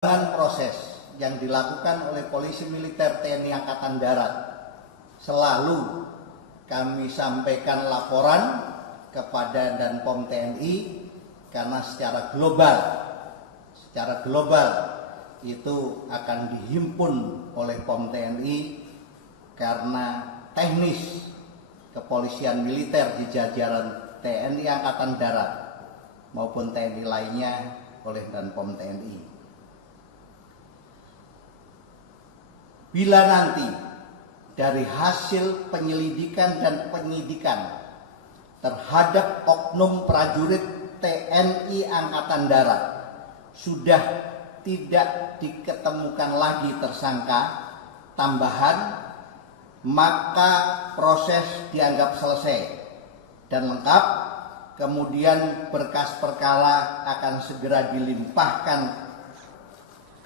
Dengan proses yang dilakukan oleh Polisi Militer TNI Angkatan Darat, selalu kami sampaikan laporan kepada Danpom TNI karena secara global itu akan dihimpun oleh POM TNI karena teknis kepolisian militer di jajaran TNI Angkatan Darat maupun TNI lainnya oleh Danpom TNI. Bila nanti dari hasil penyelidikan dan penyidikan terhadap oknum prajurit TNI Angkatan Darat sudah tidak diketemukan lagi tersangka tambahan, maka proses dianggap selesai dan lengkap. Kemudian berkas perkara akan segera dilimpahkan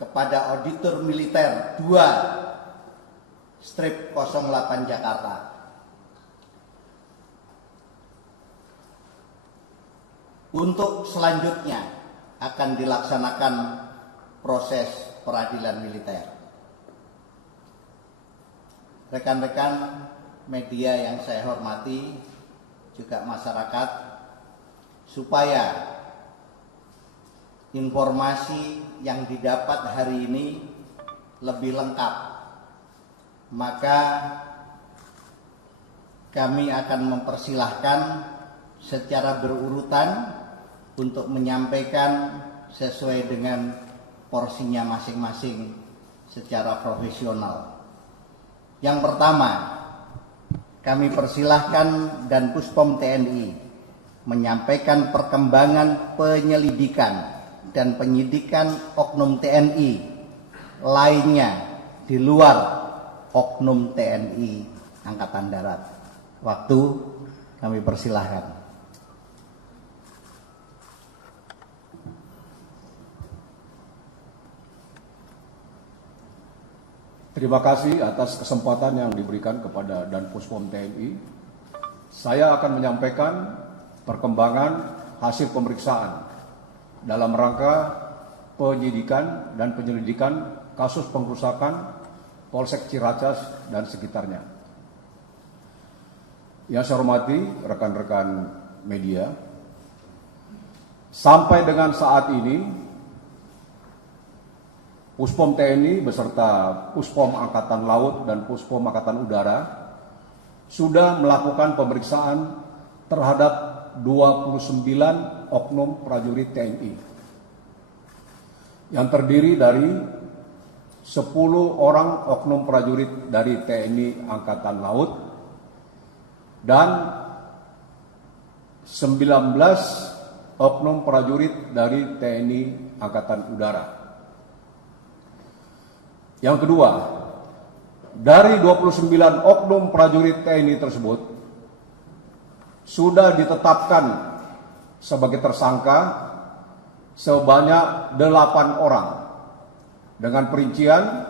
kepada Auditor Militer 2/08 Jakarta. Untuk selanjutnya akan dilaksanakan proses peradilan militer. Rekan-rekan media yang saya hormati, juga masyarakat, supaya informasi yang didapat hari ini lebih lengkap, maka kami akan mempersilahkan secara berurutan untuk menyampaikan sesuai dengan porsinya masing-masing secara profesional. Yang pertama, kami persilahkan Danpuspom TNI menyampaikan perkembangan penyelidikan dan penyidikan oknum TNI lainnya di luar oknum TNI Angkatan Darat. Waktu kami persilahkan. Terima kasih atas kesempatan yang diberikan kepada Danpuspom TNI. Saya akan menyampaikan perkembangan hasil pemeriksaan dalam rangka penyidikan dan penyelidikan kasus pengrusakan Polsek Ciracas dan sekitarnya. Yang saya hormati rekan-rekan media, sampai dengan saat ini Puspom TNI beserta Puspom Angkatan Laut dan Puspom Angkatan Udara sudah melakukan pemeriksaan terhadap 29 oknum prajurit TNI yang terdiri dari 10 orang oknum prajurit dari TNI Angkatan Laut dan 19 oknum prajurit dari TNI Angkatan Udara. Yang kedua, dari 29 oknum prajurit TNI tersebut sudah ditetapkan sebagai tersangka sebanyak 8 orang dengan perincian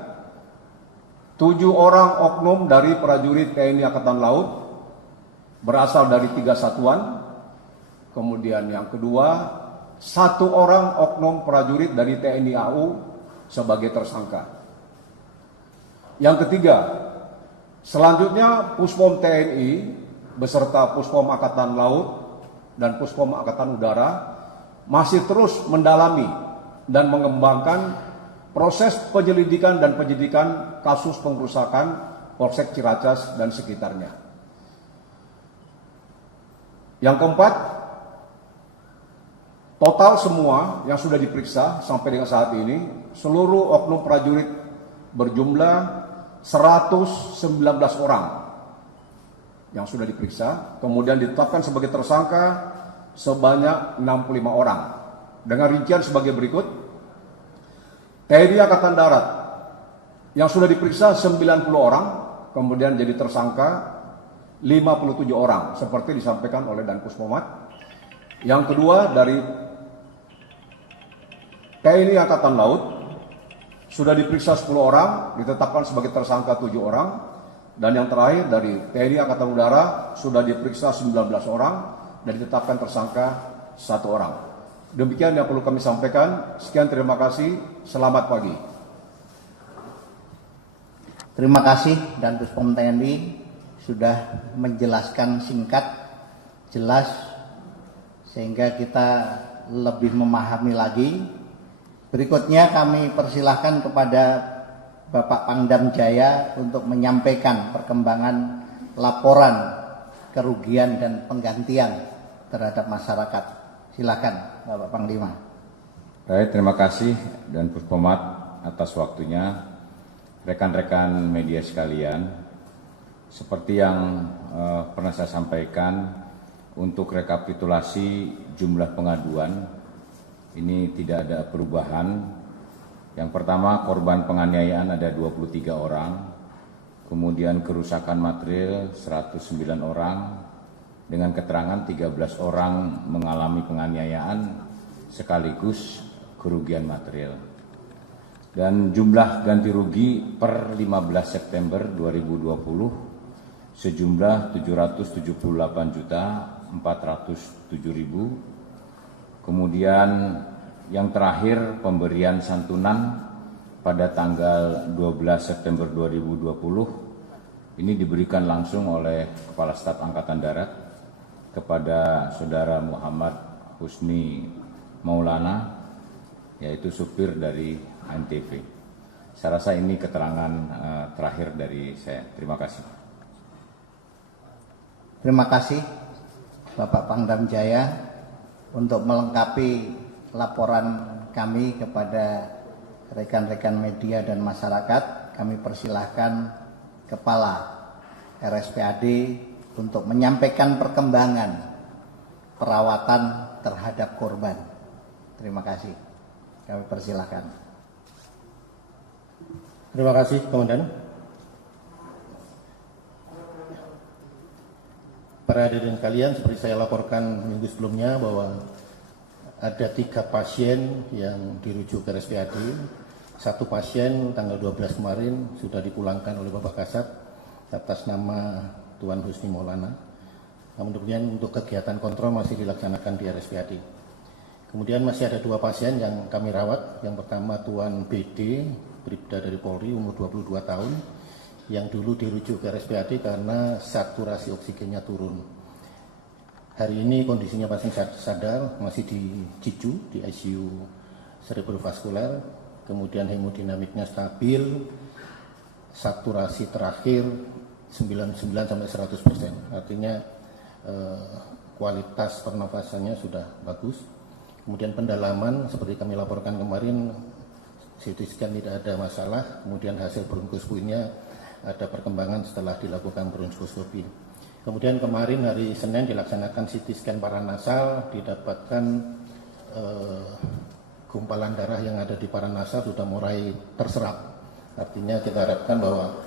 7 orang oknum dari prajurit TNI Angkatan Laut berasal dari 3 satuan. Kemudian yang kedua, 1 orang oknum prajurit dari TNI AU sebagai tersangka. Yang ketiga, selanjutnya Puspom TNI beserta Puspom Angkatan Laut dan Puspom Angkatan Udara masih terus mendalami dan mengembangkan proses penyelidikan dan penyidikan kasus pengrusakan Polsek Ciracas dan sekitarnya. Yang keempat, total semua yang sudah diperiksa sampai dengan saat ini, seluruh oknum prajurit berjumlah 119 orang yang sudah diperiksa, kemudian ditetapkan sebagai tersangka sebanyak 65 orang. Dengan rincian sebagai berikut: TNI Angkatan Darat yang sudah diperiksa 90 orang, kemudian jadi tersangka 57 orang, seperti disampaikan oleh Danpuspomat. Yang kedua, dari TNI Angkatan Laut sudah diperiksa 10 orang, ditetapkan sebagai tersangka 7 orang. Dan yang terakhir dari TNI Angkatan Udara sudah diperiksa 19 orang dan ditetapkan tersangka 1 orang. Demikian yang perlu kami sampaikan. Sekian, terima kasih. Selamat pagi. Terima kasih dan Puspom TNI sudah menjelaskan singkat, jelas, sehingga kita lebih memahami lagi. Berikutnya kami persilahkan kepada Bapak Pangdam Jaya untuk menyampaikan perkembangan laporan kerugian dan penggantian terhadap masyarakat. Silakan Bapak Panglima. Baik, terima kasih dan Puspomat atas waktunya. Rekan-rekan media sekalian, seperti yang pernah saya sampaikan, untuk rekapitulasi jumlah pengaduan ini tidak ada perubahan. Yang pertama, korban penganiayaan ada 23 orang, kemudian kerusakan material 109 orang, dengan keterangan 13 orang mengalami penganiayaan sekaligus kerugian material. Dan jumlah ganti rugi per 15 September 2020 sejumlah 778.407.000. Kemudian yang terakhir pemberian santunan pada tanggal 12 September 2020 ini diberikan langsung oleh Kepala Staf Angkatan Darat kepada Saudara Muhammad Husni Maulana, yaitu supir dari ANTV. Saya rasa ini keterangan terakhir dari saya. Terima kasih. Terima kasih Bapak Pangdam Jaya untuk melengkapi laporan kami kepada rekan-rekan media dan masyarakat. Kami persilahkan Kepala RSPAD untuk menyampaikan perkembangan perawatan terhadap korban. Terima kasih. Kami persilahkan. Terima kasih, Komandan. Para hadirin kalian, seperti saya laporkan minggu sebelumnya bahwa ada 3 pasien yang dirujuk ke RSPAD. 1 pasien tanggal 12 kemarin sudah dipulangkan oleh Bapak Kasat atas nama Tuan Husni Maulana. Namun demikian untuk kegiatan kontrol masih dilaksanakan di RSPAD. Kemudian masih ada 2 pasien yang kami rawat. Yang pertama Tuan BD, Bribda dari Polri, umur 22 tahun, yang dulu dirujuk ke RSPAD karena saturasi oksigennya turun. Hari ini kondisinya pasien sadar, masih di CICU, di ICU cerebrovaskular, kemudian hemodinamiknya stabil, saturasi terakhir 99-100%, artinya kualitas pernafasannya sudah bagus. Kemudian pendalaman seperti kami laporkan kemarin, CT scan tidak ada masalah. Kemudian hasil bronkoskopinya ada perkembangan setelah dilakukan bronkoskopi. Kemudian kemarin hari Senin dilaksanakan CT scan paranasal, didapatkan gumpalan darah yang ada di paranasal sudah mulai terserap. Artinya kita harapkan bahwa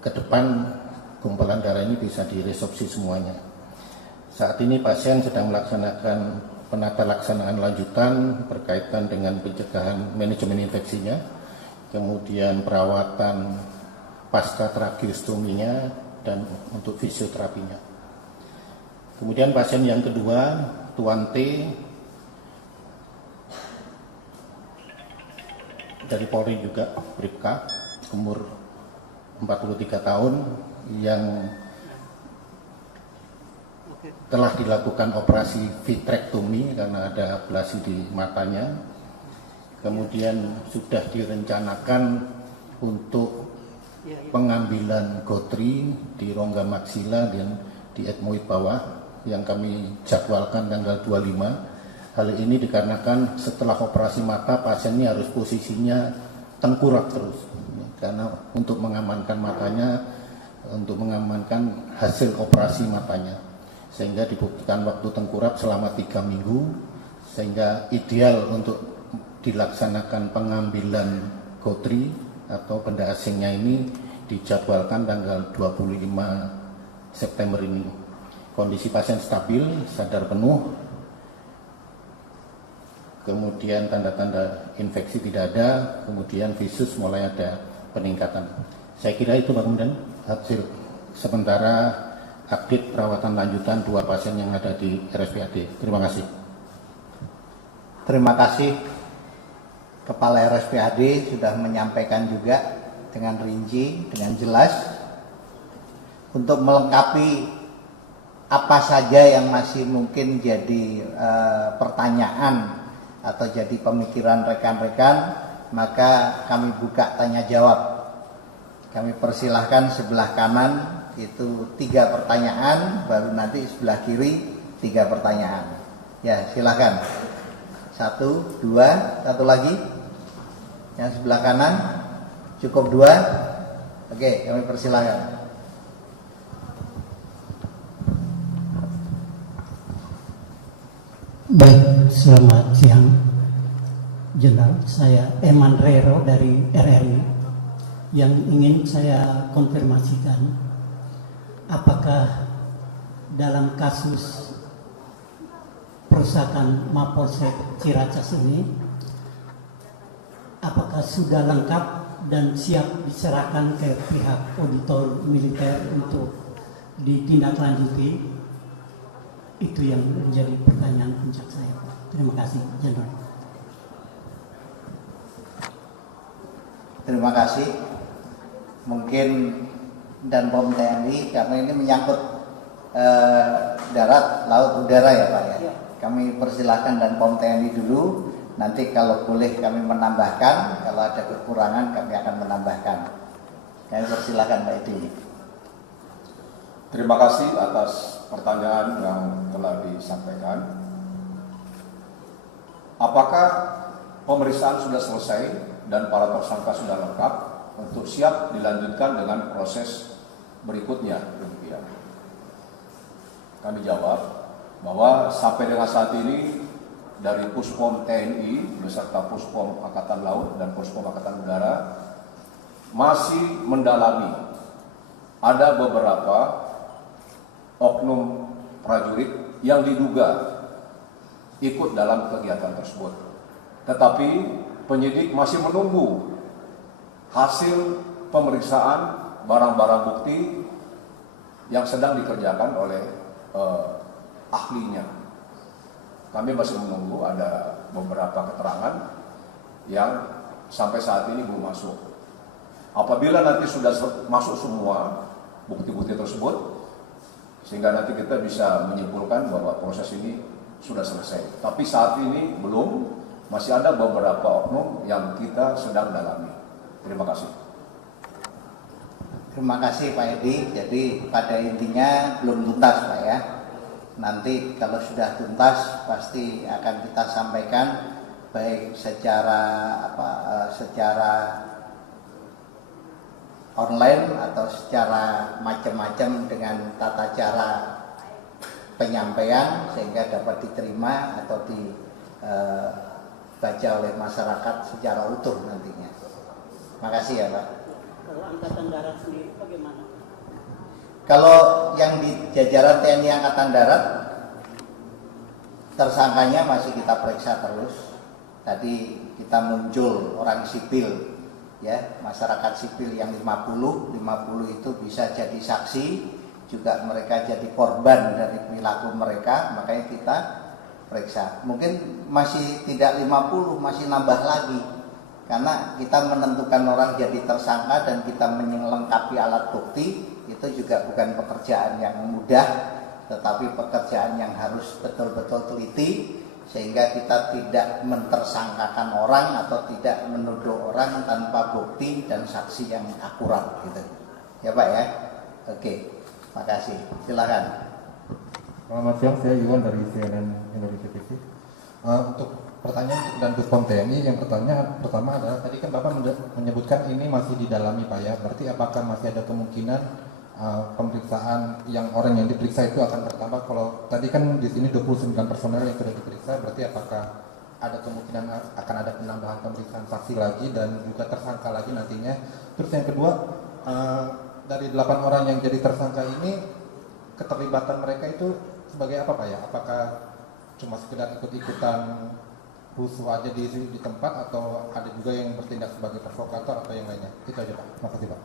ke depan gumpalan darah ini bisa diresorpsi semuanya. Saat ini pasien sedang melaksanakan penata laksanaan lanjutan berkaitan dengan pencegahan manajemen infeksinya, kemudian perawatan pasca tracheostominya dan untuk fisioterapinya. Kemudian pasien yang kedua, Tuan T dari Polri juga, Bribka, umur 43 tahun, yang telah dilakukan operasi vitrektomi karena ada ablasi di matanya. Kemudian sudah direncanakan untuk pengambilan gotri di rongga maksila dan di etmoid bawah yang kami jadwalkan tanggal 25. Hal ini dikarenakan setelah operasi mata pasien ini harus posisinya tengkurap terus, karena untuk mengamankan matanya, untuk mengamankan hasil operasi matanya, sehingga dibutuhkan waktu tengkurap selama 3 minggu, sehingga ideal untuk dilaksanakan pengambilan gotri atau benda asingnya ini dijadwalkan tanggal 25 September ini. Kondisi pasien stabil, sadar penuh, kemudian tanda-tanda infeksi tidak ada, kemudian visus mulai ada peningkatan. Saya kira itu Pak Komandan hasil sementara update perawatan lanjutan 2 pasien yang ada di RSPAD. Terima kasih. Terima kasih Kepala RSPAD sudah menyampaikan juga dengan rinci, dengan jelas untuk melengkapi apa saja yang masih mungkin jadi pertanyaan atau jadi pemikiran rekan-rekan, maka kami buka tanya jawab. Kami persilahkan sebelah kanan itu 3 pertanyaan, baru nanti sebelah kiri 3 pertanyaan. Ya, silakan. 1, 2, satu lagi. Yang sebelah kanan cukup 2. Oke, kami persilahkan. Baik, selamat siang. Jenderal, saya Eman Rero dari RRI. Yang ingin saya konfirmasikan, apakah dalam kasus perusahaan Mapolsek Ciracas ini, apakah sudah lengkap dan siap diserahkan ke pihak auditor militer untuk ditindaklanjuti? Itu yang menjadi pertanyaan puncak saya, Pak. Terima kasih, Jenderal. Terima kasih. Mungkin dan POM TNI karena ini menyangkut darat, laut, udara ya Pak ya. Kami persilahkan dan POM TNI dulu. Nanti kalau boleh kami menambahkan, kalau ada kekurangan kami akan menambahkan. Kami persilahkan Pak Edi. Terima kasih atas pertanyaan yang telah disampaikan. Apakah pemeriksaan sudah selesai dan para tersangka sudah lengkap untuk siap dilanjutkan dengan proses berikutnya? Demikian. Kami jawab bahwa sampai dengan saat ini dari Puspom TNI beserta Puspom Angkatan Laut dan Puspom Angkatan Udara masih mendalami ada beberapa oknum prajurit yang diduga ikut dalam kegiatan tersebut. Tetapi penyidik masih menunggu hasil pemeriksaan barang-barang bukti yang sedang dikerjakan oleh ahlinya. Kami masih menunggu ada beberapa keterangan yang sampai saat ini belum masuk. Apabila nanti sudah masuk semua bukti-bukti tersebut, sehingga nanti kita bisa menyimpulkan bahwa proses ini sudah selesai. Tapi saat ini belum, masih ada beberapa oknum yang kita sedang dalami. Terima kasih. Terima kasih Pak Edi. Jadi pada intinya belum tuntas Pak ya. Nanti kalau sudah tuntas pasti akan kita sampaikan baik secara secara online atau secara macam-macam dengan tata cara penyampaian sehingga dapat diterima atau dibaca oleh masyarakat secara utuh nantinya. Makasih ya Pak. Kalau Angkatan Darat sendiri bagaimana? Kalau yang di jajaran TNI Angkatan Darat, tersangkanya masih kita periksa terus. Tadi kita muncul orang sipil, ya, masyarakat sipil yang 50 itu bisa jadi saksi, juga mereka jadi korban dari perilaku mereka, makanya kita periksa. Mungkin masih tidak 50, masih nambah lagi. Karena kita menentukan orang jadi tersangka dan kita melengkapi alat bukti, itu juga bukan pekerjaan yang mudah, tetapi pekerjaan yang harus betul-betul teliti, sehingga kita tidak mentersangkakan orang atau tidak menuduh orang tanpa bukti dan saksi yang akurat gitu. Ya Pak ya. Oke. Makasih. Silakan. Selamat siang, saya Iwan dari CNN Indonesia TV. Untuk pertanyaan dan Puspom TNI, yang pertama adalah tadi kan Bapak menyebutkan ini masih didalami Pak ya. Berarti apakah masih ada kemungkinan pemeriksaan yang orang yang diperiksa itu akan bertambah? Kalau tadi kan di sini 29 personel yang sudah diperiksa, berarti apakah ada kemungkinan akan ada penambahan pemeriksaan saksi lagi dan juga tersangka lagi nantinya? Terus yang kedua, dari 8 orang yang jadi tersangka ini, keterlibatan mereka itu sebagai apa Pak ya? Apakah cuma sekedar ikut-ikutan rusuh aja di tempat, atau ada juga yang bertindak sebagai provokator atau yang lainnya? Itu aja Pak. Terima kasih Pak.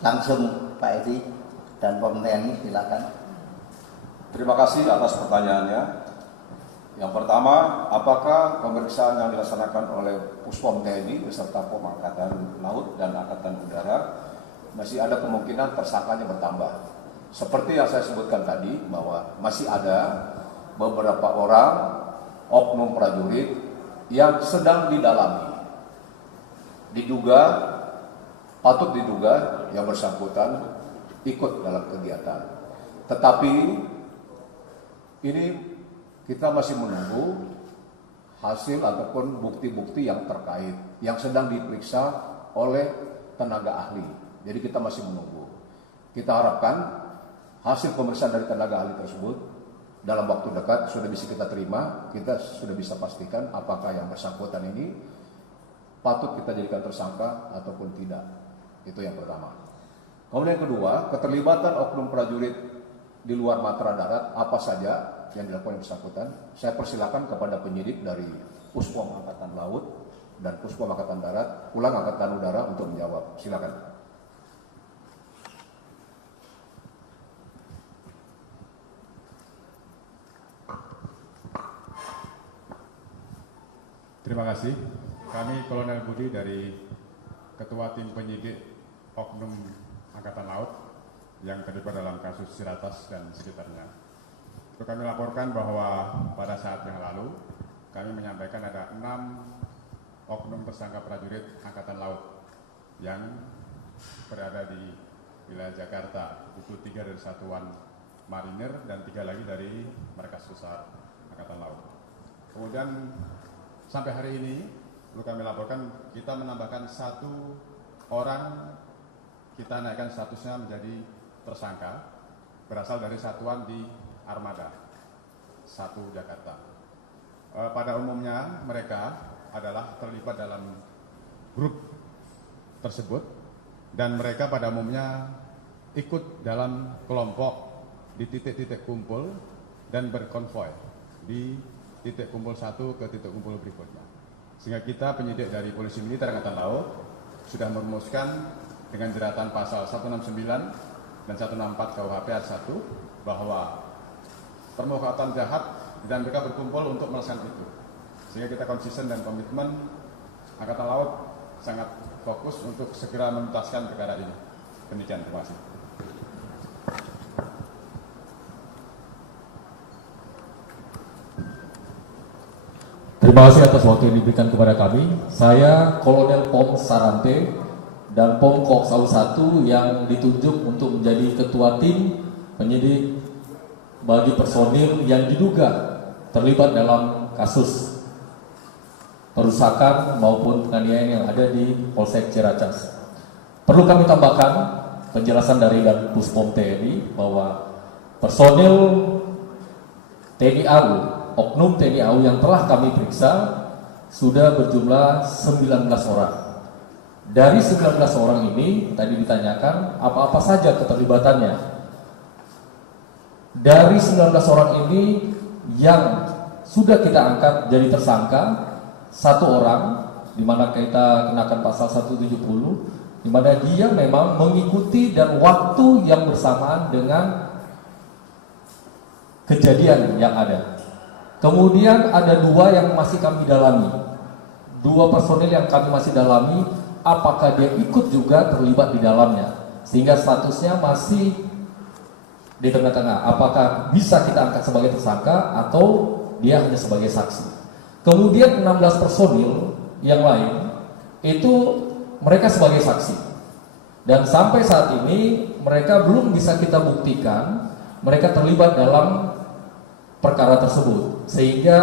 Langsung Pak Edi dan POM TNI silakan. Terima kasih atas pertanyaannya. Yang pertama, apakah pemeriksaan yang dilaksanakan oleh Puspom TNI beserta POM Angkatan Laut dan Angkatan Udara masih ada kemungkinan tersangkanya bertambah? Seperti yang saya sebutkan tadi, bahwa masih ada beberapa orang oknum prajurit yang sedang didalami. Patut diduga yang bersangkutan ikut dalam kegiatan. Tetapi ini kita masih menunggu hasil ataupun bukti-bukti yang terkait yang sedang diperiksa oleh tenaga ahli. Jadi kita masih menunggu. Kita harapkan hasil pemeriksaan dari tenaga ahli tersebut dalam waktu dekat sudah bisa kita terima. Kita sudah bisa pastikan apakah yang bersangkutan ini patut kita jadikan tersangka ataupun tidak. Itu yang pertama. Kemudian yang kedua, keterlibatan oknum prajurit di luar Matra Darat apa saja yang dilakukan yang bersangkutan. Saya persilakan kepada penyidik dari Puspom Angkatan Laut dan Puspom Angkatan Darat, Pulang Angkatan Udara untuk menjawab. Silakan. Terima kasih. Kami Kolonel Budi dari Ketua Tim Penyidik Oknum Angkatan Laut yang terlibat dalam kasus Ciracas dan sekitarnya. Untuk kami laporkan bahwa pada saat yang lalu kami menyampaikan ada 6 oknum tersangka prajurit Angkatan Laut yang berada di wilayah Jakarta. Itu 3 dari Satuan Marinir dan 3 lagi dari Markas Besar Angkatan Laut. Kemudian sampai hari ini perlu kami laporkan kita menambahkan 1 orang, kita naikkan statusnya menjadi tersangka berasal dari satuan di Armada 1 Jakarta. Pada umumnya mereka adalah terlibat dalam grup tersebut dan mereka pada umumnya ikut dalam kelompok di titik-titik kumpul dan berkonvoi di titik kumpul 1 ke titik kumpul berikutnya. Sehingga kita penyidik dari Polisi Militer Angkatan Laut sudah merumuskan dengan jeratan pasal 169 dan 164 KUHP ayat 1 bahwa permukaan jahat dan mereka berkumpul untuk melaksanakan itu. Sehingga kita konsisten dan komitmen Angkatan Laut sangat fokus untuk segera menuntaskan perkara ini. Demikian, terima kasih. Terima kasih atas waktu yang diberikan kepada kami. Saya Kolonel POM Sarante dan POM Koksau 1 yang ditunjuk untuk menjadi ketua tim penyidik bagi personil yang diduga terlibat dalam kasus perusakan maupun penganiayaan yang ada di Polsek Ciracas. Perlu kami tambahkan penjelasan dari dan Puspom TNI bahwa personil TNI AU, oknum TNI AU yang telah kami periksa sudah berjumlah 19 orang. Dari 19 orang ini tadi ditanyakan apa-apa saja keterlibatannya. Dari 19 orang ini yang sudah kita angkat jadi tersangka 1 orang, di mana kita kenakan pasal 170, di mana dia memang mengikuti dan waktu yang bersamaan dengan kejadian yang ada. Kemudian ada 2 yang masih kami dalami, 2 personil yang kami masih dalami, apakah dia ikut juga terlibat di dalamnya, sehingga statusnya masih di tengah-tengah, apakah bisa kita angkat sebagai tersangka atau dia hanya sebagai saksi. Kemudian 16 personil yang lain itu mereka sebagai saksi, dan sampai saat ini mereka belum bisa kita buktikan mereka terlibat dalam perkara tersebut, sehingga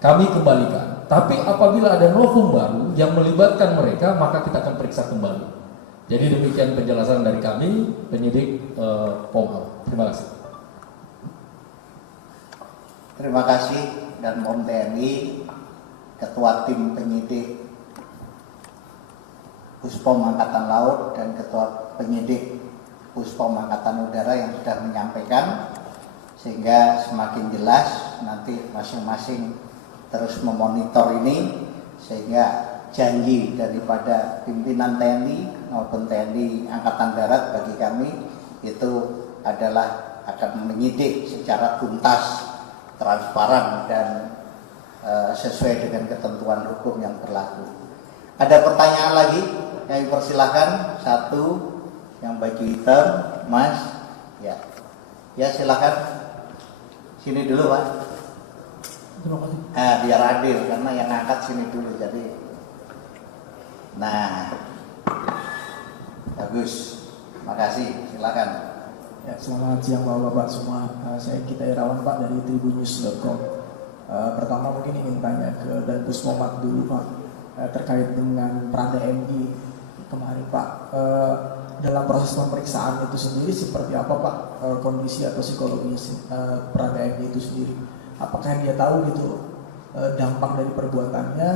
kami kembalikan. Tapi apabila ada novum baru yang melibatkan mereka, maka kita akan periksa kembali. Jadi demikian penjelasan dari kami, penyidik POM. Terima kasih. Terima kasih dan POM TNI, Ketua Tim Penyidik Puspom Angkatan Laut dan Ketua Penyidik Puspom Angkatan Udara yang sudah menyampaikan, sehingga semakin jelas nanti masing-masing terus memonitor ini, sehingga janji daripada pimpinan TNI maupun TNI Angkatan Darat bagi kami itu adalah akan menyidik secara tuntas transparan dan sesuai dengan ketentuan hukum yang berlaku. Ada pertanyaan lagi? Kami persilahkan. Satu yang baju hitam, Mas. Ya, ya silakan. Sini dulu, Pak. Terima kasih. Biar adil karena yang angkat sini dulu. Jadi, nah, bagus. Makasih. Silakan. Ya, selamat siang Bapak-Bapak semua. Saya Gita Irawan Pak dari tribunnews.com. Pertama mungkin ingin tanya ke Dan Pusmomat dulu Pak, terkait dengan Prada MI kemarin Pak. Dalam proses pemeriksaan itu sendiri seperti apa Pak kondisi atau psikologis Prada MI itu sendiri? Apakah dia tahu gitu dampak dari perbuatannya?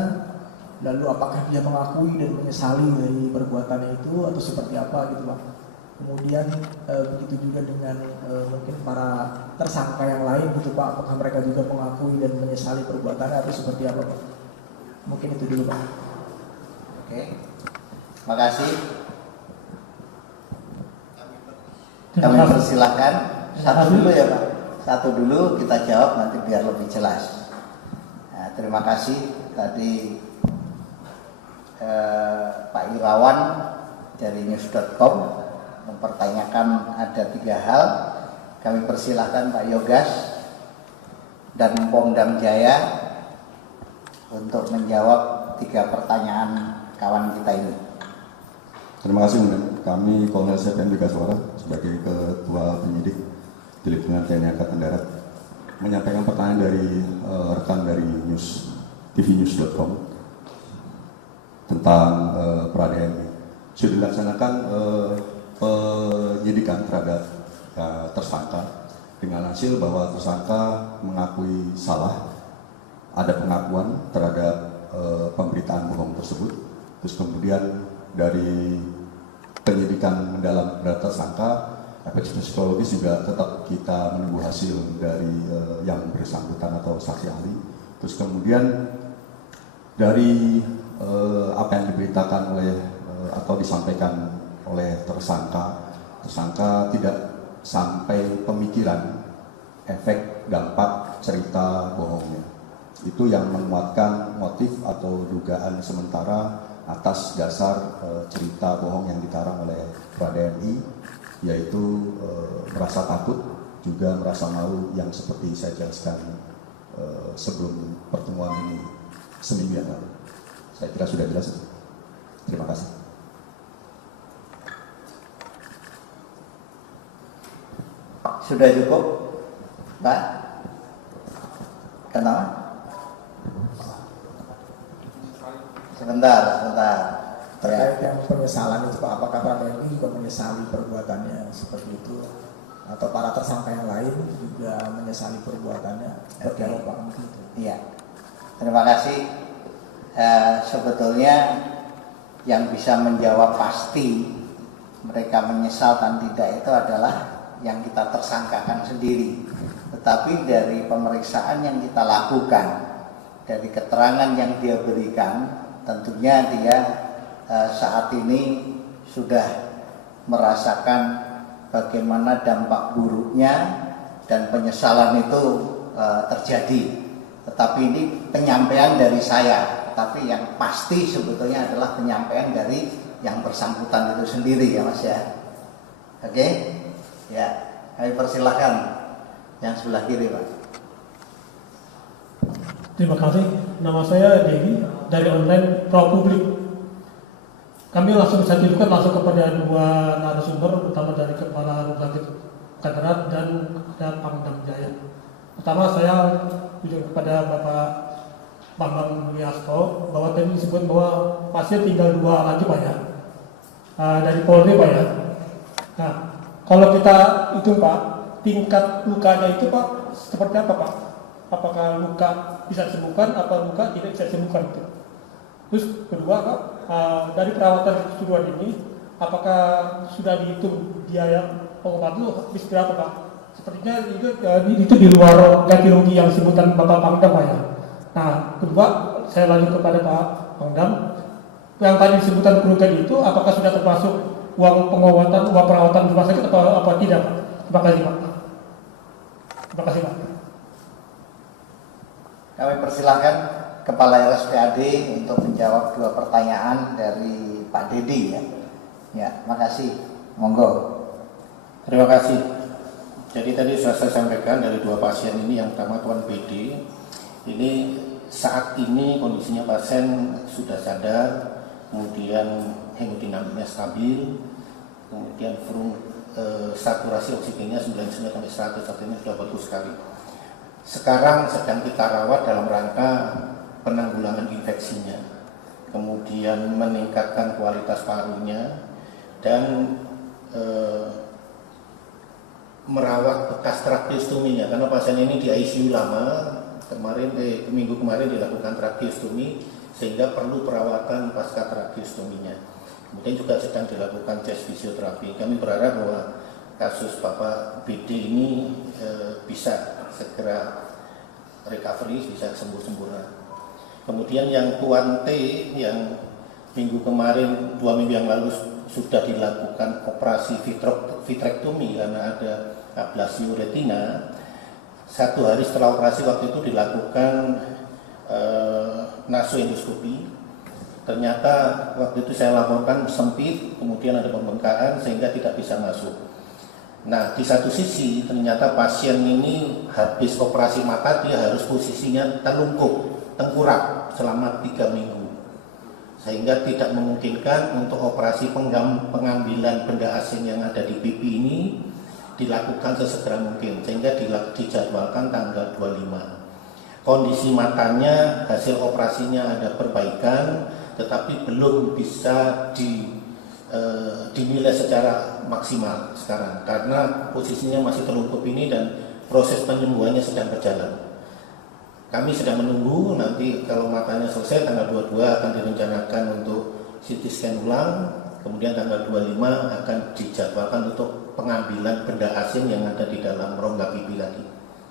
Lalu apakah dia mengakui dan menyesali dari perbuatannya itu atau seperti apa gitu Pak? Kemudian begitu juga dengan mungkin para tersangka yang lain gitu Pak, apakah mereka juga mengakui dan menyesali perbuatannya atau seperti apa Pak? Mungkin itu dulu Pak. Oke, makasih. Kami persilahkan. Satu dulu ya Pak. Satu dulu kita jawab nanti biar lebih jelas. Nah, terima kasih tadi Pak Irawan dari news.com mempertanyakan ada 3 hal. Kami persilahkan Pak Yogas dan Pongdam Jaya untuk menjawab 3 pertanyaan kawan kita ini. Terima kasih, kami Kolonel CPM Suara sebagai Ketua Penyidik di lingkungan TNI Angkatan Darat menyampaikan pertanyaan dari rekan dari tvnews.com tentang Prada MI. Sudah dilaksanakan penyidikan terhadap tersangka dengan hasil bahwa tersangka mengakui salah, ada pengakuan terhadap pemberitaan bohong tersebut. Terus kemudian dari penyidikan mendalam terhadap tersangka, efek psikologis juga tetap kita menunggu hasil dari yang bersangkutan atau saksi ahli. Terus kemudian dari apa yang diberitakan oleh atau disampaikan oleh tersangka tidak sampai pemikiran efek dampak cerita bohongnya. Itu yang menguatkan motif atau dugaan sementara atas dasar cerita bohong yang dikarang oleh Prada MI, yaitu merasa takut, juga merasa malu yang seperti saya jelaskan sebelum pertemuan ini seminggu yang lalu. Saya kira sudah jelas. Terima kasih. Sudah cukup, Pak? Kenapa? Sebentar. Terkait yang penyesalan itu Pak, apakah Prada MI juga menyesali perbuatannya seperti itu? Atau para tersangka yang lain juga menyesali perbuatannya? Seperti apa Pak? Mungkin itu. Iya, terima kasih. Sebetulnya yang bisa menjawab pasti mereka menyesal dan tidak itu adalah yang kita tersangkakan sendiri. Tetapi dari pemeriksaan yang kita lakukan, dari keterangan yang dia berikan, tentunya dia saat ini sudah merasakan bagaimana dampak buruknya dan penyesalan itu terjadi. Tetapi ini penyampaian dari saya, tetapi yang pasti sebetulnya adalah penyampaian dari yang bersangkutan itu sendiri ya Mas ya. Oke? Ya, kami persilahkan yang sebelah kiri Pak. Terima kasih. Nama saya Dewi dari online Pro Publik. Kami langsung bisa tunjukkan langsung kepada 2 narasumber, utama dari Kepala Rumah Sakit Darat dan Pangdam Jaya. Pertama saya tunjuk kepada Bapak Bambang Wiasto bahwa tadi disebut bahwa pasien tinggal 2 lagi Pak ya, dari Polri Pak ya. Nah, kalau kita itu Pak, tingkat lukanya itu Pak seperti apa Pak? Apakah luka bisa disembuhkan atau luka tidak bisa disembuhkan itu? Terus kedua Pak, dari perawatan keseluruhan ini, apakah sudah dihitung biaya pengobat itu habis berapa Pak? Sepertinya itu di luar ganti rugi yang disebutan Bapak Pangdam Pak ya. Nah, kedua saya lanjut kepada Pak Pangdam, yang tadi disebutkan kerugian itu apakah sudah termasuk uang pengobatan, uang perawatan rumah sakit atau apa tidak Pak? Terima kasih Pak. Terima kasih Pak. Kami persilahkan Kepala RSPAD untuk menjawab dua pertanyaan dari Pak Dedi ya. Ya, makasih. Monggo. Terima kasih. Jadi tadi sudah saya sampaikan dari dua pasien ini, yang pertama Tuan BD, ini saat ini kondisinya pasien sudah sadar, kemudian hemodinamiknya stabil, kemudian saturasi oksigennya 99 sampai 100, artinya sudah bagus sekali. Sekarang sedang kita rawat dalam rangka penanggulangan infeksinya, kemudian meningkatkan kualitas parunya, dan merawat bekas tracheostominya, karena pasien ini di ICU lama. Minggu kemarin dilakukan tracheostomi sehingga perlu perawatan pasca tracheostominya. Kemudian juga sedang dilakukan tes fisioterapi. Kami berharap bahwa kasus Bapak BD ini bisa segera recovery, bisa sembuh sempurna. Kemudian yang Tuan T yang minggu kemarin, 2 minggu yang lalu sudah dilakukan operasi vitrektomi karena ada ablasi retina. 1 hari setelah operasi waktu itu dilakukan nasoendoskopi. Ternyata waktu itu saya laporkan sempit, kemudian ada pembengkakan sehingga tidak bisa masuk. Nah, di satu sisi ternyata pasien ini habis operasi mata dia harus posisinya tengkurap selama 3 minggu, sehingga tidak memungkinkan untuk operasi pengambilan benda asing yang ada di pipi ini dilakukan sesegera mungkin, sehingga dijadwalkan tanggal 25. Kondisi matanya hasil operasinya ada perbaikan, tetapi belum bisa dinilai secara maksimal sekarang karena posisinya masih terlungkup ini dan proses penyembuhannya sedang berjalan. Kami sedang menunggu, nanti kalau matanya selesai tanggal 22 akan direncanakan untuk CT scan ulang, kemudian tanggal 25 akan dijadwalkan untuk pengambilan benda asing yang ada di dalam rongga pipi lagi.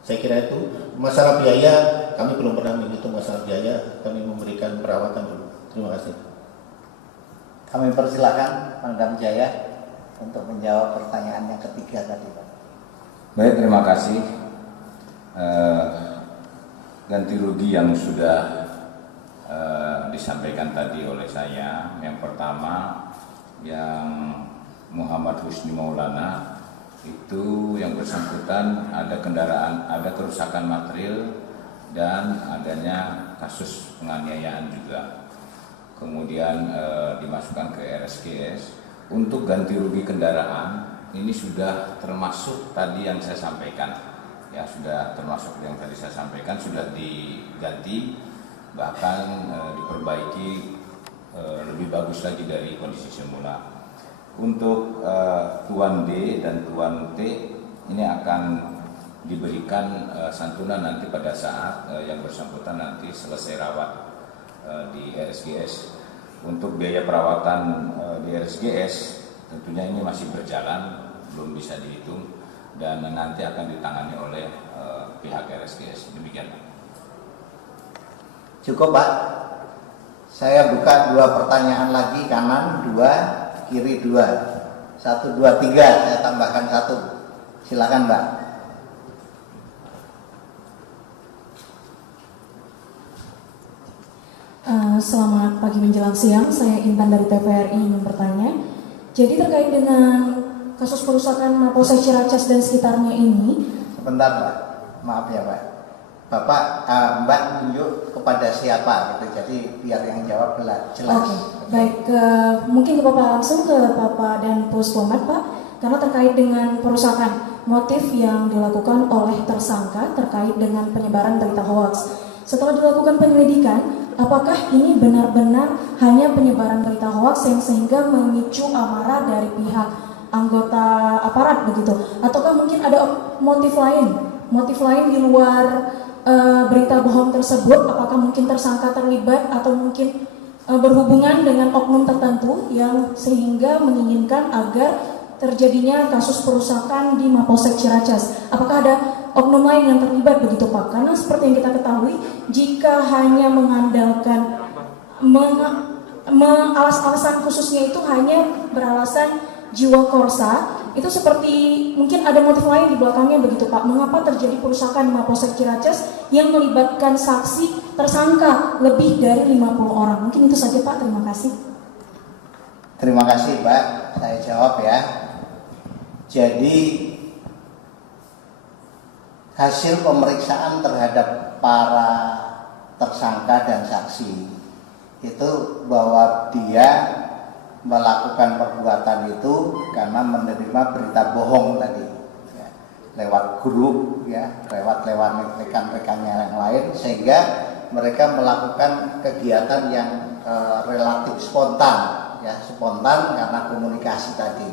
Saya kira itu. Masalah biaya, kami belum pernah menghitung masalah biaya, kami memberikan perawatan dulu. Terima kasih. Kami persilakan Pangdam Jaya untuk menjawab pertanyaan yang ketiga tadi, Pak. Baik, terima kasih. Ganti rugi yang sudah disampaikan tadi oleh saya, yang pertama yang Muhammad Husni Maulana itu yang bersangkutan ada kendaraan, ada kerusakan material dan adanya kasus penganiayaan juga. Kemudian dimasukkan ke RSGS. Untuk ganti rugi kendaraan ini sudah termasuk tadi yang saya sampaikan, ya sudah termasuk yang tadi saya sampaikan, sudah diganti, bahkan diperbaiki lebih bagus lagi dari kondisi semula. Untuk Tuan D dan Tuan T ini akan diberikan santunan nanti pada saat yang bersangkutan nanti selesai rawat di RSGS. Untuk biaya perawatan di RSGS tentunya ini masih berjalan, belum bisa dihitung dan nanti akan ditangani oleh pihak RSGS. Demikian. Cukup, Pak. Saya buka 2 pertanyaan lagi, kanan 2, kiri 2. 1, 2, 3, saya tambahkan 1. Silakan, Mbak. Selamat pagi menjelang siang, saya Intan dari TVRI ingin bertanya. Jadi terkait dengan kasus perusakan Mapolsek Ciracas dan sekitarnya ini. Sebentar, Pak. Maaf ya, Pak. Bapak, Mbak tunjuk kepada siapa gitu, jadi biar yang jawab jelas. Oke, baik. Mungkin ke Bapak langsung, ke Bapak dan Puspomat, Pak. Karena terkait dengan perusakan, motif yang dilakukan oleh tersangka terkait dengan penyebaran berita hoax. Setelah dilakukan penyelidikan, apakah ini benar-benar hanya penyebaran berita hoax yang sehingga memicu amarah dari pihak anggota aparat begitu? Ataukah mungkin ada motif lain di luar berita bohong tersebut? Apakah mungkin tersangka terlibat atau mungkin berhubungan dengan oknum tertentu yang sehingga menginginkan agar terjadinya kasus perusakan di Mapolsek Ciracas? Apakah ada oknum lain yang terlibat begitu, Pak? Karena seperti yang kita ketahui, jika hanya mengandalkan alasan khususnya itu hanya beralasan jiwa korsa, itu seperti mungkin ada motif lain di belakangnya begitu Pak. Mengapa terjadi perusakan di Mapolsek Ciracas yang melibatkan saksi tersangka lebih dari 50 orang? Mungkin itu saja Pak, terima kasih. Terima kasih Pak, saya jawab ya. Jadi hasil pemeriksaan terhadap para tersangka dan saksi itu bahwa dia melakukan perbuatan itu karena menerima berita bohong tadi ya, lewat grup ya, lewat rekan-rekannya yang lain, sehingga mereka melakukan kegiatan yang relatif spontan ya, spontan karena komunikasi tadi.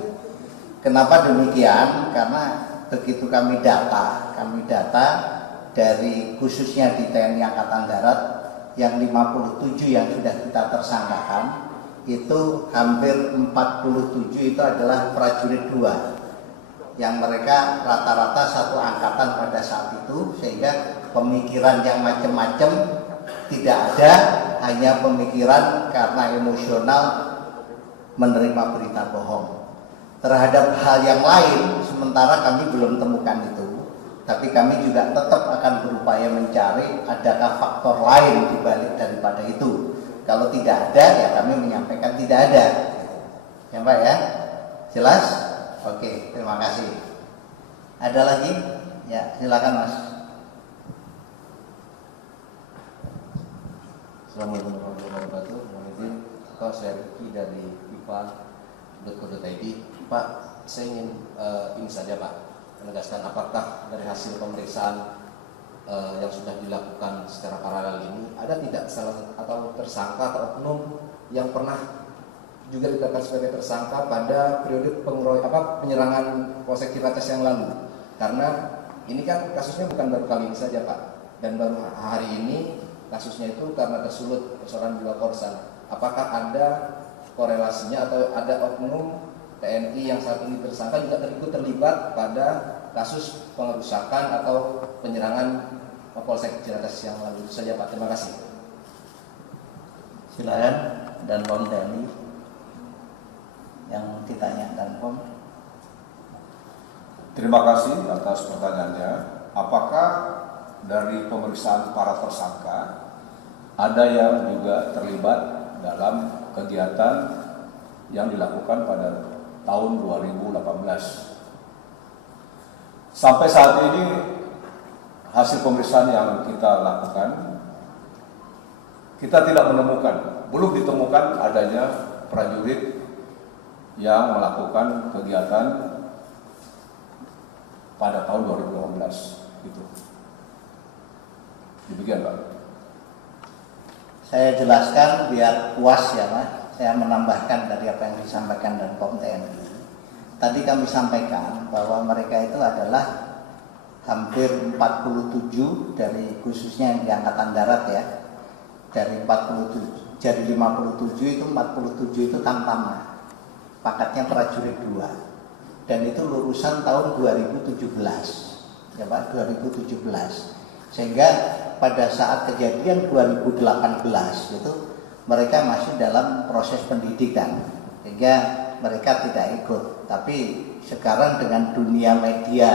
Kenapa demikian? Karena begitu kami data dari khususnya di TNI Angkatan Darat yang 57 yang sudah kita tersangkakan, itu hampir 47 itu adalah prajurit 2 yang mereka rata-rata satu angkatan pada saat itu, sehingga pemikiran yang macam-macam tidak ada, hanya pemikiran karena emosional menerima berita bohong. Terhadap hal yang lain sementara kami belum temukan itu, tapi kami juga tetap akan berupaya mencari adakah faktor lain dibalik daripada itu. Kalau tidak ada, ya kami menyampaikan tidak ada. Ya Pak ya? Jelas? Oke, terima kasih. Ada lagi? Ya, silakan Mas. Assalamualaikum warahmatullahi wabarakatuh. Mohon izin, saya Riki dari IPA.co.id. Pak, saya ingin ini saja Pak, menegaskan apakah dari hasil pemeriksaan yang sudah dilakukan secara paralel ini ada tidak salah atau tersangka atau oknum yang pernah juga ditetapkan sebagai tersangka pada periode penyerangan Polsek Ciracas yang lalu? Karena ini kan kasusnya bukan baru kali ini saja Pak, dan baru hari ini kasusnya itu karena tersulut persoalan di lapor sana. Apakah ada korelasinya atau ada oknum TNI yang saat ini tersangka juga terlibat pada kasus pengerusakan atau penyerangan Polsek Ciracas yang lalu? Itu saja Pak, terima kasih. Silakan dan Pom TNI yang ditanyakan Pom. Terima kasih atas pertanyaannya. Apakah dari pemeriksaan para tersangka ada yang juga terlibat dalam kegiatan yang dilakukan pada tahun 2018? Sampai saat ini hasil pemeriksaan yang kita lakukan, kita tidak menemukan, belum ditemukan adanya prajurit yang melakukan kegiatan pada tahun 2018. Gitu. Demikian Pak. Saya jelaskan biar puas ya Pak. Saya menambahkan dari apa yang disampaikan dan Pom TNI. Tadi kami sampaikan bahwa mereka itu adalah hampir 47 dari khususnya yang di Angkatan Darat ya. Dari 47, jadi 57 itu 47 itu tamtama. Pakatnya prajurit 2. Dan itu lulusan tahun 2017. Ya Pak, 2017. Sehingga pada saat kejadian 2018 itu mereka masih dalam proses pendidikan, sehingga mereka tidak ikut. Tapi sekarang dengan dunia media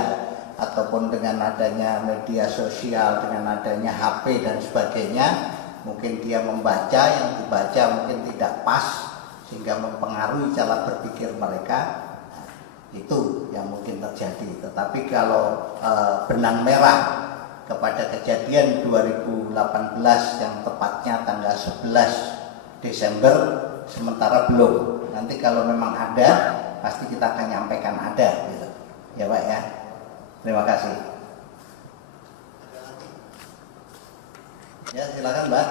ataupun dengan adanya media sosial, dengan adanya HP dan sebagainya, mungkin dia membaca, yang dibaca mungkin tidak pas sehingga mempengaruhi cara berpikir mereka. Itu yang mungkin terjadi. Tetapi kalau benang merah kepada kejadian 2018 yang tepatnya tanggal 11 Desember sementara belum. Nanti kalau memang ada, pasti kita akan nyampaikan ada gitu. Ya Pak ya. Terima kasih. Ya silakan Mbak.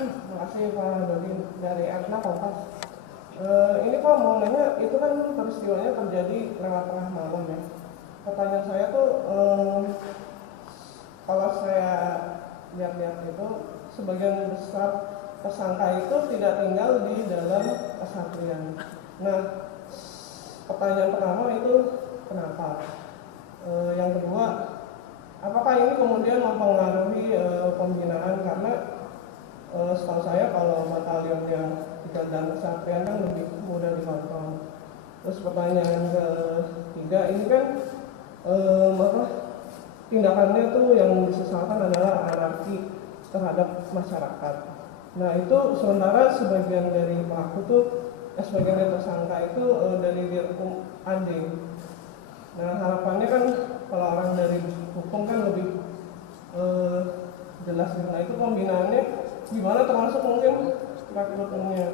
Terima kasih Pak Dodi dari Arna Kompas. Ini Pak mau nanya, itu kan peristiwanya terjadi lewat tengah malam ya. Pertanyaan saya tuh, kalau saya lihat-lihat itu, sebagian besar tersangka itu tidak tinggal di dalam kesatria. Nah, pertanyaan pertama itu kenapa? Yang kedua, apakah ini kemudian mempengaruhi pembinaan? Karena setahu saya kalau batalion yang tinggal dalam kesatria kan lebih mudah dikontrol. Terus pertanyaan ketiga, ini kan tindakannya tuh yang disesalkan adalah anarki terhadap masyarakat. Nah itu sementara sebagian dari pelaku tuh, sebagian dari tersangka itu dari Dirkum AD. Nah harapannya kan kalau orang dari hukum kan lebih jelas. Nah itu pembinaannya gimana, termasuk mungkin rekrutmennya.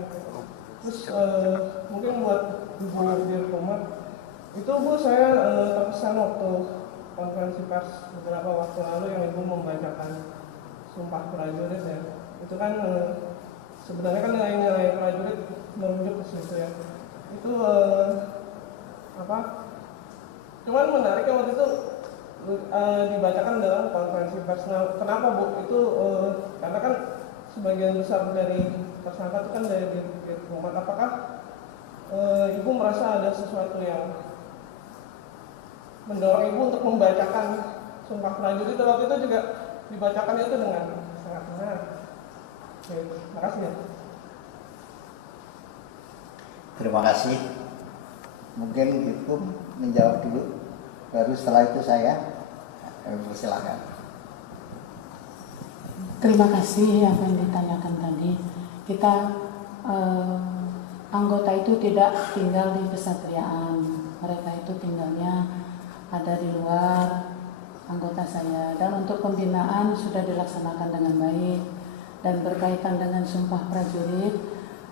Terus mungkin buat Ibu Dirkumat, itu Bu saya terkesan waktu konferensi pers beberapa waktu lalu yang Ibu membacakan Sumpah Prajurit ya. Itu kan sebenarnya kan nilai-nilai prajurit merujuk ke situ ya. Itu cuman menariknya waktu itu dibacakan dalam konferensi pers. Nah, kenapa Bu? Itu karena kan sebagian besar dari tersangka itu kan dari Dirkumat. Apakah Ibu merasa ada sesuatu yang mendorong Ibu untuk membacakan Sumpah Prajurit itu? Waktu itu juga dibacakannya itu dengan sangat benar. Oke, terima kasih ya. Terima kasih. Mungkin itu menjawab dulu, baru setelah itu saya persilakan. Terima kasih apa yang ditanyakan tadi. Kita anggota itu tidak tinggal di kesatriaan, mereka itu tinggalnya ada di luar anggota saya. Dan untuk pembinaan sudah dilaksanakan dengan baik. Dan berkaitan dengan Sumpah Prajurit,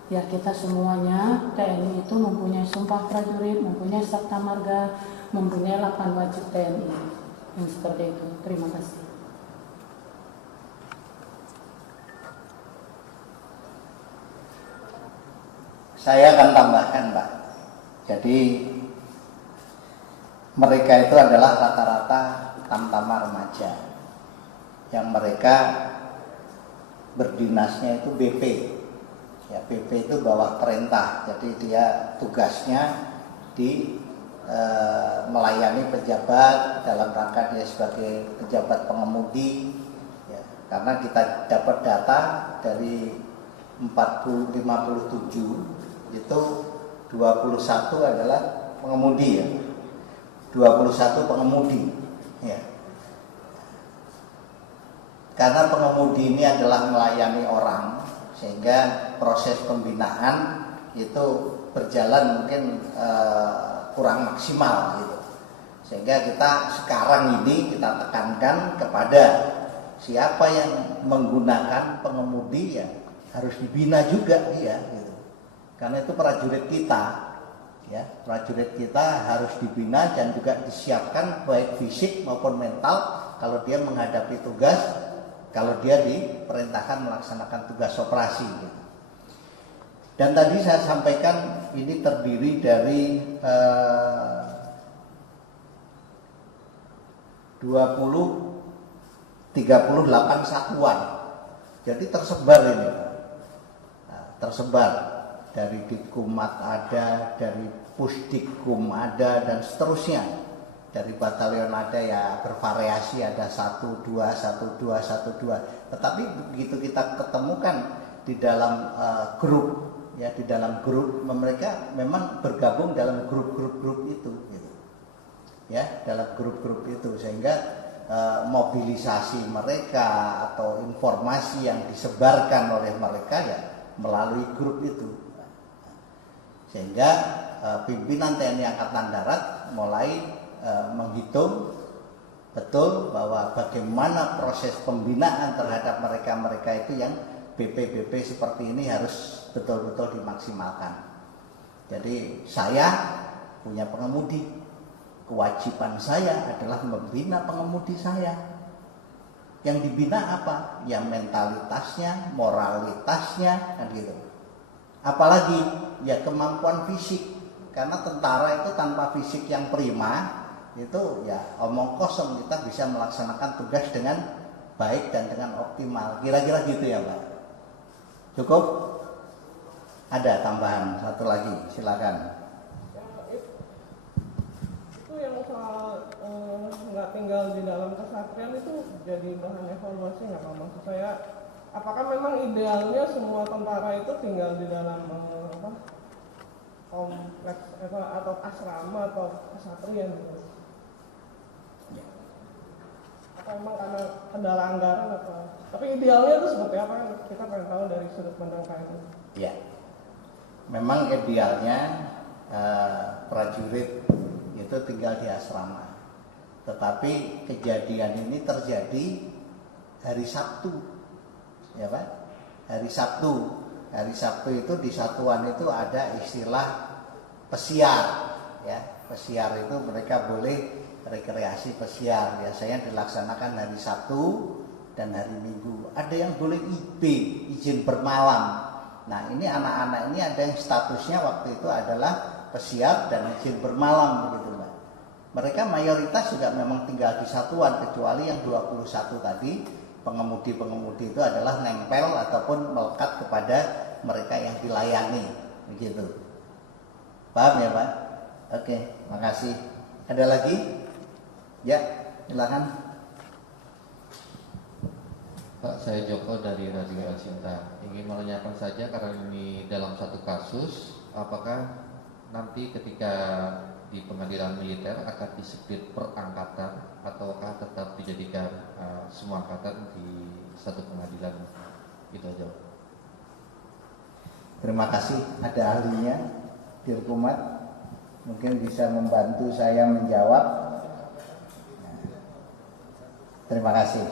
ya kita semuanya TNI itu mempunyai Sumpah Prajurit, mempunyai Sabta Marga, mempunyai 8 wajib TNI yang seperti itu. Terima kasih. Saya akan tambahkan, Pak. Jadi mereka itu adalah rata-rata tamtama remaja yang mereka berdinasnya itu BP. Ya, BP itu bawah perintah. Jadi dia tugasnya di melayani pejabat dalam rangka dia sebagai pejabat pengemudi. Ya, karena kita dapat data dari 57 itu 21 adalah pengemudi ya. 21 pengemudi ya. Karena pengemudi ini adalah melayani orang, sehingga proses pembinaan itu berjalan mungkin kurang maksimal gitu. Sehingga kita sekarang ini kita tekankan kepada siapa yang menggunakan pengemudi ya harus dibina juga dia gitu. Karena itu prajurit kita ya, prajurit kita harus dibina dan juga disiapkan baik fisik maupun mental kalau dia menghadapi tugas, kalau dia diperintahkan melaksanakan tugas operasi gitu. Dan tadi saya sampaikan ini terdiri dari 38 satuan. Jadi tersebar ini. Nah, tersebar dari Ditkumat ada, dari Pusdikkum ada, dan seterusnya. Dari batalion ada ya bervariasi, ada 1, 2, 1, 2, 1, 2. Tetapi begitu kita ketemukan di dalam grup, ya di dalam grup mereka memang bergabung dalam grup-grup itu, gitu. Ya dalam grup-grup itu sehingga mobilisasi mereka atau informasi yang disebarkan oleh mereka ya melalui grup itu, sehingga pimpinan TNI Angkatan Darat mulai menghitung betul bahwa bagaimana proses pembinaan terhadap mereka-mereka itu yang BP seperti ini harus betul-betul dimaksimalkan. Jadi saya punya pengemudi, kewajiban saya adalah membina pengemudi saya. Yang dibina apa? Ya mentalitasnya, moralitasnya, kan gitu. Apalagi ya kemampuan fisik, karena tentara itu tanpa fisik yang prima itu ya omong kosong, kita bisa melaksanakan tugas dengan baik dan dengan optimal. Kira-kira gitu ya Pak. Cukup? Ada tambahan satu lagi, silakan. Itu yang soal nggak tinggal di dalam kesatrian itu jadi bahan evaluasi nggak Pak? Maksud saya, apakah memang idealnya semua tentara itu tinggal di dalam kompleks atau asrama atau kesatria gitu. Atau emang karena kendala anggaran atau tapi idealnya itu seperti apa kan kita pengen tahu dari sudut pandang KNI. Ya, memang idealnya prajurit itu tinggal di asrama, tetapi kejadian ini terjadi hari Sabtu, ya Pak. Hari Sabtu itu di satuan itu ada istilah pesiar, ya. Pesiar itu mereka boleh rekreasi pesiar, biasanya dilaksanakan hari Sabtu dan hari Minggu. Ada yang boleh IB, izin bermalam. Nah ini anak-anak ini ada yang statusnya waktu itu adalah pesiar dan izin bermalam begitu Mbak. Mereka mayoritas juga memang tinggal di satuan, kecuali yang 21 tadi pengemudi-pengemudi itu adalah nempel ataupun melekat kepada mereka yang dilayani begitu. Paham ya Pak? Oke, makasih. Ada lagi? Ya, silakan. Pak, saya Joko dari Radio Cinta. Ingin menanyakan saja karena ini dalam satu kasus, apakah nanti ketika di pengadilan militer akan disebut per angkatan ataukah tetap dijadikan semua angkatan di satu pengadilan? Itu aja. Terima kasih. Ada ahlinya, Dirkumat, mungkin bisa membantu saya menjawab. Terima kasih.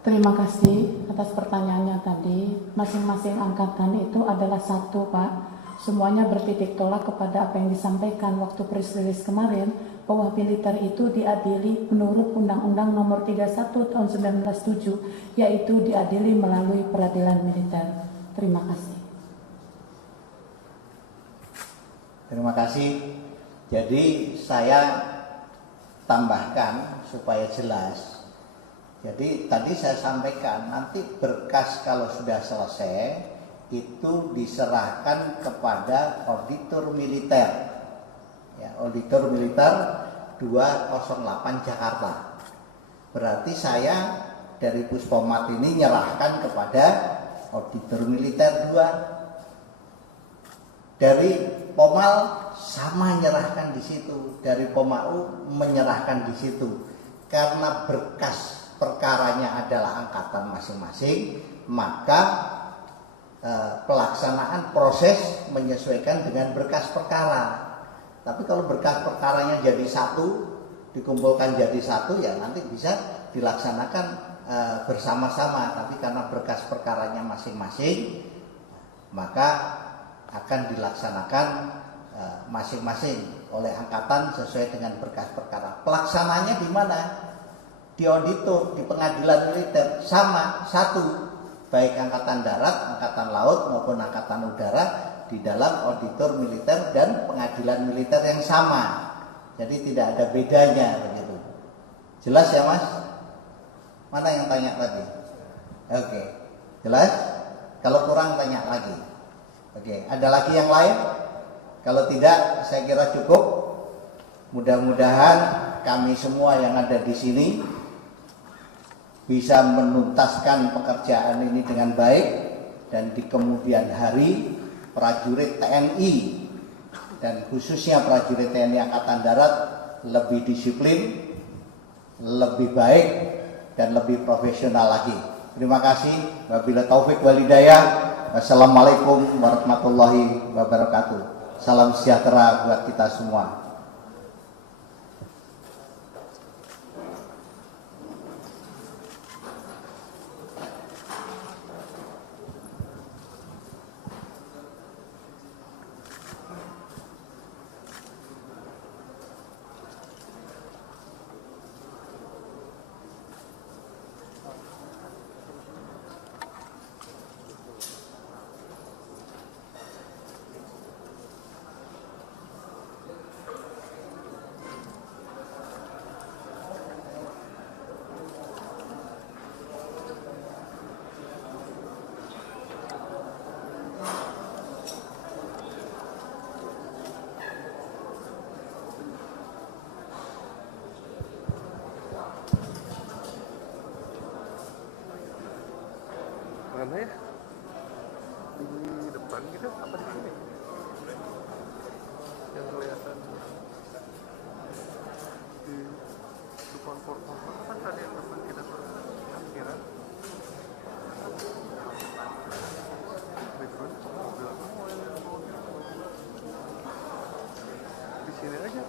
Terima kasih atas pertanyaannya tadi. Masing-masing angkatan itu adalah satu, Pak. Semuanya bertitik tolak kepada apa yang disampaikan waktu press release kemarin, bahwa militer itu diadili menurut Undang-Undang Nomor 31 Tahun 1907, yaitu diadili melalui peradilan militer. Terima kasih. Terima kasih. Jadi saya tambahkan supaya jelas. Jadi tadi saya sampaikan nanti berkas kalau sudah selesai itu diserahkan kepada auditor militer, ya, auditor militer 208 Jakarta. Berarti saya dari Puspomat ini menyerahkan kepada auditor militer 2. Dari Pomal sama menyerahkan di situ, dari Pomau menyerahkan di situ. Karena berkas perkaranya adalah angkatan masing-masing, maka pelaksanaan proses menyesuaikan dengan berkas perkara. Tapi kalau berkas perkaranya jadi satu, dikumpulkan jadi satu, ya nanti bisa dilaksanakan bersama-sama. Tapi karena berkas perkaranya masing-masing, maka akan dilaksanakan masing-masing oleh angkatan sesuai dengan berkas perkara. Pelaksananya di mana? Di auditor, di pengadilan militer, sama, satu. Baik angkatan darat, angkatan laut maupun angkatan udara di dalam auditor militer dan pengadilan militer yang sama. Jadi tidak ada bedanya begitu. Jelas ya Mas? Mana yang tanya tadi? Oke. Jelas? Kalau kurang tanya lagi. Oke, ada lagi yang lain? Kalau tidak, saya kira cukup. Mudah-mudahan kami semua yang ada di sini bisa menuntaskan pekerjaan ini dengan baik, dan di kemudian hari prajurit TNI dan khususnya prajurit TNI Angkatan Darat lebih disiplin, lebih baik dan lebih profesional lagi. Terima kasih. Wabillahi taufik wal hidayah. Wassalamualaikum warahmatullahi wabarakatuh. Salam sejahtera buat kita semua. Mana ya? Di depan gitu apa di sini? yang kelihatan di kompor-kompor kan tadi yang teman kita parkiran background mobil apa di sini aja.